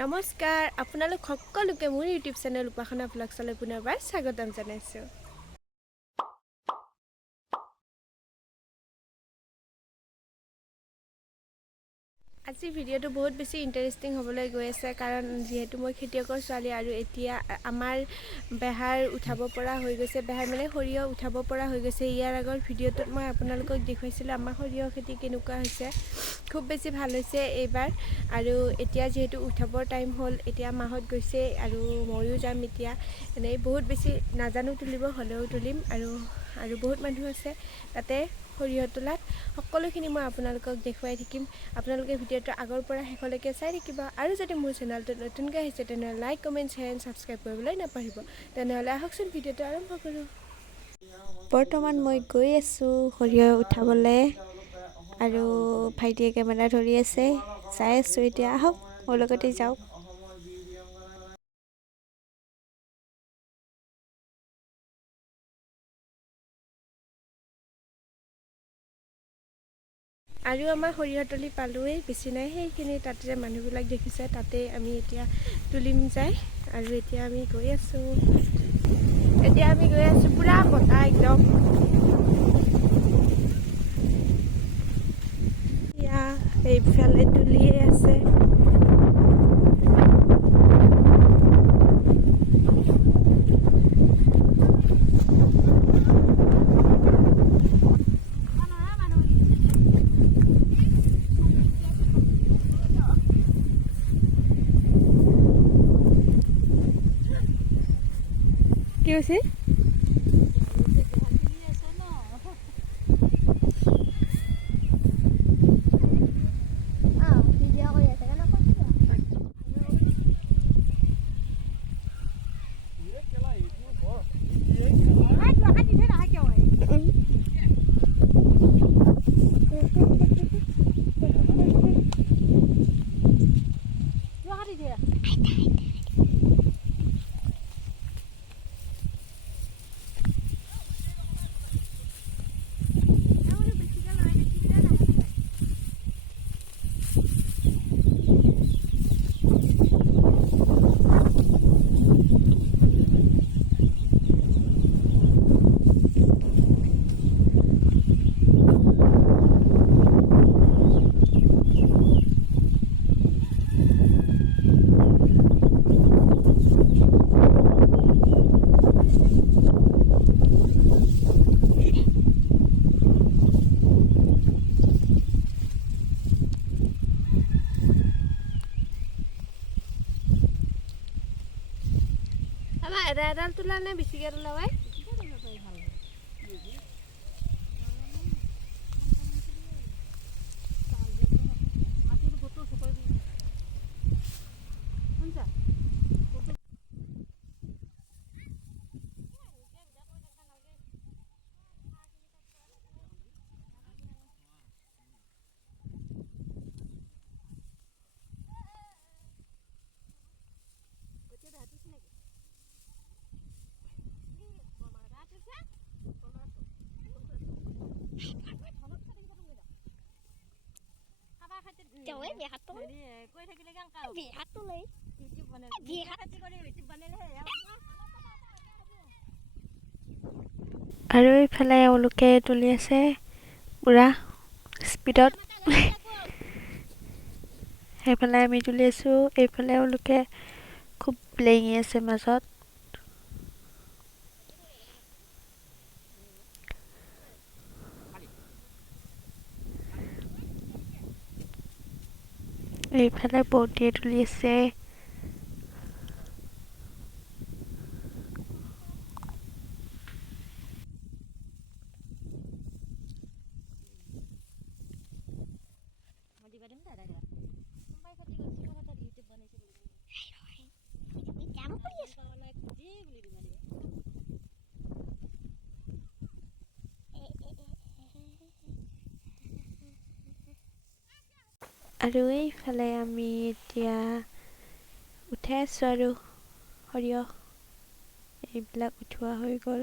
নমস্কাৰ আপোনালোক সকলোকে মোৰ ইউটিউব চেনেল upashana ব্লগছলৈ পুনৰবাৰ স্বাগতম জনাইছোঁ। আজি ভিডিঅ'টো বহুত বেছি ইণ্টাৰেষ্টিং হ'বলৈ গৈ আছে কাৰণ যিহেতু মই খেতিয়কৰ ছোৱালী আৰু এতিয়া আমাৰ বেহাৰ উঠাব পৰা হৈ গৈছে, বেহাৰ মানে সৰিয়হ উঠাব পৰা হৈ গৈছে। ইয়াৰ আগৰ ভিডিঅ'টোত মই আপোনালোকক দেখুৱাইছিলোঁ আমাৰ সৰিয়হ খেতি কেনেকুৱা হৈছে, খুব বেছি ভাল হৈছে এইবাৰ। আৰু এতিয়া যিহেতু উঠাবৰ টাইম হ'ল, এতিয়া মাহত গৈছে আৰু ময়ো যাম এতিয়া। এনেই বহুত বেছি নাজানো তুলিব, হ'লেও তুলিম আৰু বহুত মানুহ আছে তাতে সৰিয়হ তোলাত। সকলোখিনি মই আপোনালোকক দেখুৱাই থাকিম। আপোনালোকে ভিডিঅ'টো আগৰ পৰা শেষলৈকে চাই থাকিব আৰু যদি মোৰ চেনেলটো নতুনকৈ আহিছে তেনেহ'লে like, comment, share and subscribe কৰিবলৈ নাপাহৰিব। তেনেহ'লে আহকচোন ভিডিঅ'টো আৰম্ভ কৰোঁ। বৰ্তমান মই গৈ আছোঁ সৰিয়হ উঠাবলৈ আৰু ভাইটিয়ে কেমেৰা ধৰি আছে, চাই আছোঁ। এতিয়া আহক মোৰ লগতে যাওক। আৰু আমাৰ সৰিয়হতলী পালোঁৱেই, বেছি নাই সেইখিনি। তাতে যে মানুহবিলাক দেখিছে তাতেই আমি এতিয়া তুলিম যায় আৰু এতিয়া আমি গৈ আছোঁ পূৰা বতাহ একদম। এতিয়া এইফালে তুলিয়ে আছে। কি হৈছে? এডাল তোলা নে বেছিকৈ তোলা হয়? আৰু এইফালে এওঁলোকে তুলি আছে পূৰা স্পীডত। সেইফালে আমি তুলি আছোঁ, এইফালে এওঁলোকে খুব লেঙি আছে মাজত। এইফালে বৌটিয়ে তুলি আছে। আৰু এইফালে আমি এতিয়া উঠাই আছোঁ আৰু সৰিয়হ এইবিলাক উঠোৱা হৈ গ'ল।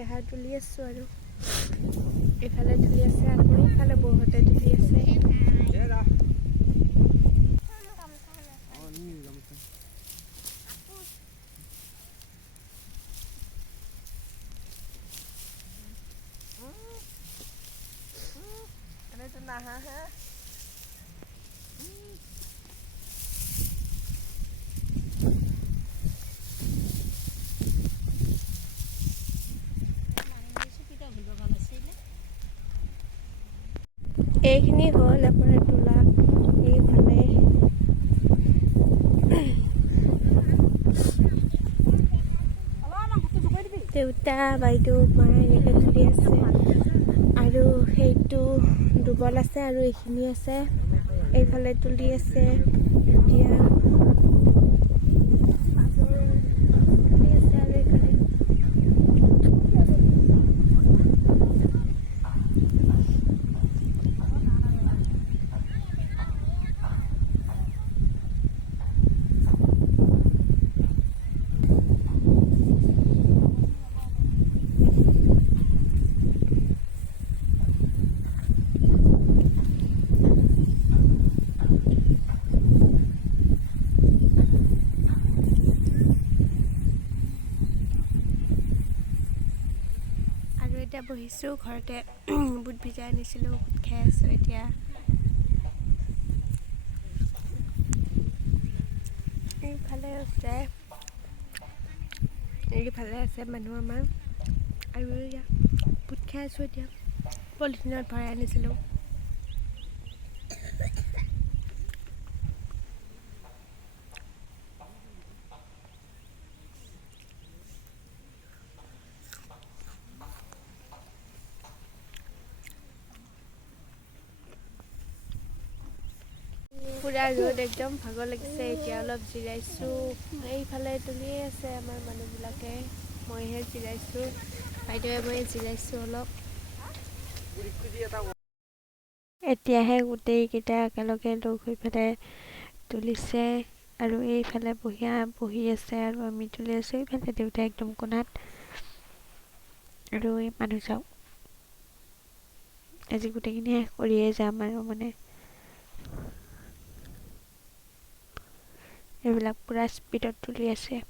বেহা তুলি আছোঁ আৰু এইফালে তুলি আছে আৰু এইফালে বৌহঁতে তুলি আছে। এইখিনি হ'ল আপোনাৰ তোলা। এইফালে দেউতা বাইদেউ মায়ে এনেকৈ তুলি আছে আৰু সেইটো দুবল আছে আৰু এইখিনি আছে। এইফালে তুলি আছে এতিয়া এতিয়া বহিছোঁ ঘৰতে। বুট ভিজাই আনিছিলোঁ, বুট খাই আছোঁ এতিয়া। এইফালে আছে মানুহ আমাৰ আৰু এয়া বুট খাই আছোঁ এতিয়া। পলিথিনত ভৰাই আনিছিলোঁ। পুৰা ৰ'দ, একদম ভাগৰ লাগিছে। এতিয়া অলপ জিৰাইছোঁ। এইফালে তুলিয়ে আছে আমাৰ মানুহবিলাকে, মইহে জিৰাইছোঁ। বাইদেৱে মই জিৰাইছোঁ অলপ। এতিয়াহে গোটেইকেইটা একেলগে লগ হৈ পেলাই তুলিছে আৰু এইফালে বহি আছে আৰু আমি তুলি আছোঁ। এইফালে দেউতা একদম কোণাত আৰু এই মানুহ চাওক, আজি গোটেইখিনি শেষ কৰিয়ে যাম আৰু মানে এইবিলাক পুৰা স্পীডত তুলি আছে।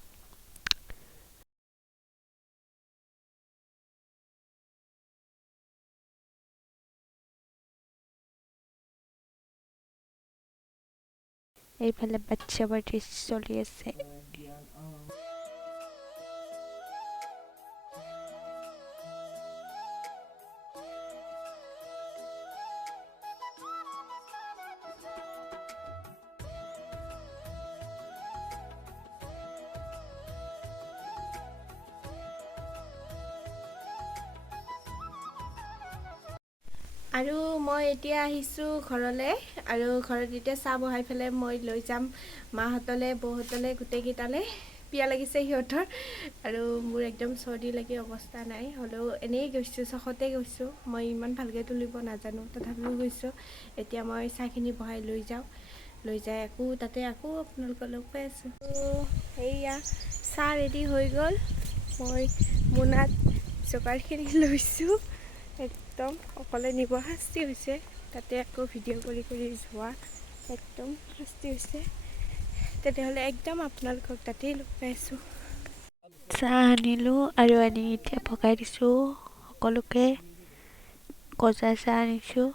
এইফালে বাচ্ছা পাৰ্টি চলি আছে। আৰু মই এতিয়া আহিছোঁ ঘৰলৈ আৰু ঘৰত এতিয়া চাহ বহাই পেলাই মই লৈ যাম মাহঁতলৈ, বৌহঁতলৈ, গোটেইকেইটালৈ। পিয়া লাগিছে সিহঁতৰ আৰু মোৰ একদম চৰ্দি লাগি অৱস্থা নাই। হ'লেও এনেই গৈছোঁ, চখতে গৈছোঁ। মই ইমান ভালকৈ তুলিব নাজানো, তথাপিও গৈছোঁ। এতিয়া মই চাহখিনি বহাই লৈ যাওঁ, লৈ যাই আকৌ আপোনালোকক লগ পাই আছোঁ। সেয়া চাহ ৰেডি হৈ গ'ল। মই মোনাত জোগাৰখিনি লৈছোঁ। একদম অকলে নিব শাস্তি হৈছে, তাতে আকৌ ভিডিঅ' কৰি যোৱা একদম শাস্তি হৈছে। তেতিয়াহ'লে একদম আপোনালোকক তাতেই লগ পাইছোঁ। চাহ আনিলোঁ আৰু আনি এতিয়া ভগাই দিছোঁ সকলোকে। গজা চাহ আনিছোঁ।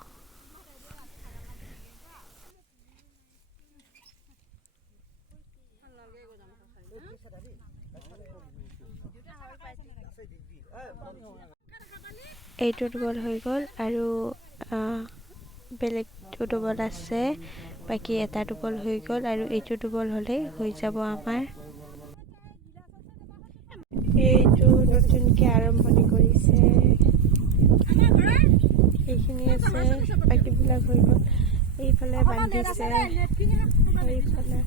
এইটো ডবল হৈ গ'ল আৰু বেলেগটো ডবল আছে, বাকী এটা ডবল হৈ গ'ল আৰু এইটো ডবল হ'লেই হৈ যাব আমাৰ। এইটো নতুনকৈ আৰম্ভণি কৰিছে, এইখিনি আছে, বাকীবিলাক হৈ গ'ল। এইফালে বান্ধিছে, এইফালে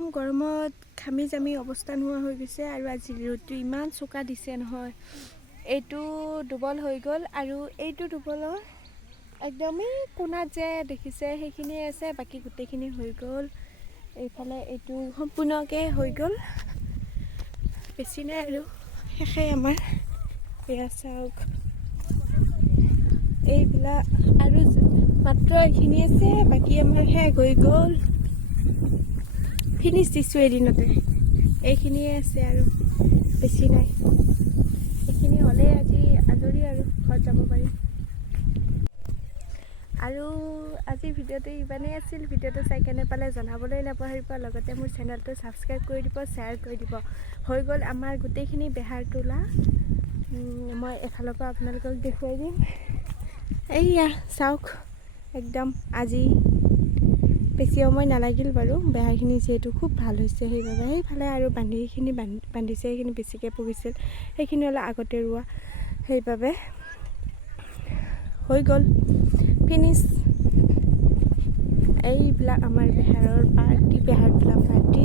একদম গৰমত ঘামি জামি অৱস্থা নোহোৱা হৈ গৈছে আৰু আজি ৰ'দটো ইমান চোকা দিছে নহয়। এইটো ডুবল হৈ গ'ল আৰু এইটো ডুবলৰ একদমেই কোণাত যে দেখিছে সেইখিনিয়ে আছে, বাকী গোটেইখিনি হৈ গ'ল। এইফালে এইটো সম্পূৰ্ণকৈ হৈ গ'ল, বেছি নাই আৰু শেষেই আমাৰ। এয়া চাওক, এইবিলাক আৰু মাত্ৰ এইখিনি আছে, বাকী আমাৰ শেষ হৈ গ'ল। ফিনিছ দিছোঁ এদিনতে, এইখিনিয়ে আছে আৰু বেছি নাই। এইখিনি হ'লেই আজি আজৰি আৰু ঘৰত যাব পাৰিম। আৰু আজিৰ ভিডিঅ'টো ইমানেই আছিল। ভিডিঅ'টো চাই কেনে পালে জনাবলৈ নাপাহৰিব, লগতে মোৰ চেনেলটো ছাবস্ক্ৰাইব কৰি দিব, শ্বেয়াৰ কৰি দিব। হৈ গ'ল আমাৰ গোটেইখিনি বেহাৰ তোলা। মই এফালৰ পৰা আপোনালোকক দেখুৱাই দিম। এইয়া চাওক, একদম আজি বেছি সময় নালাগিল বাৰু, বেহাৰখিনি যিহেতু খুব ভাল হৈছে সেইবাবে। সেইফালে আৰু বান্ধিছে, সেইখিনি বেছিকৈ পকিছিল, সেইখিনি হ'লে আগতে ৰোৱা, সেইবাবে হৈ গ'ল ফিনিছ। এইবিলাক আমাৰ বেহাৰৰ পাৰ্টি, বেহাৰ তোলা পাৰ্টি।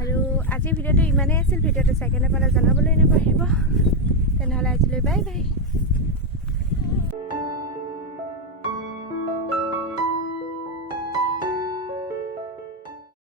আৰু আজিৰ ভিডিঅ'টো ইমানেই আছিল। ভিডিঅ'টো চাই কেনে পালে জনাবলৈ নাপাহৰিব। তেনেহ'লে আজিলৈ বাই বাই।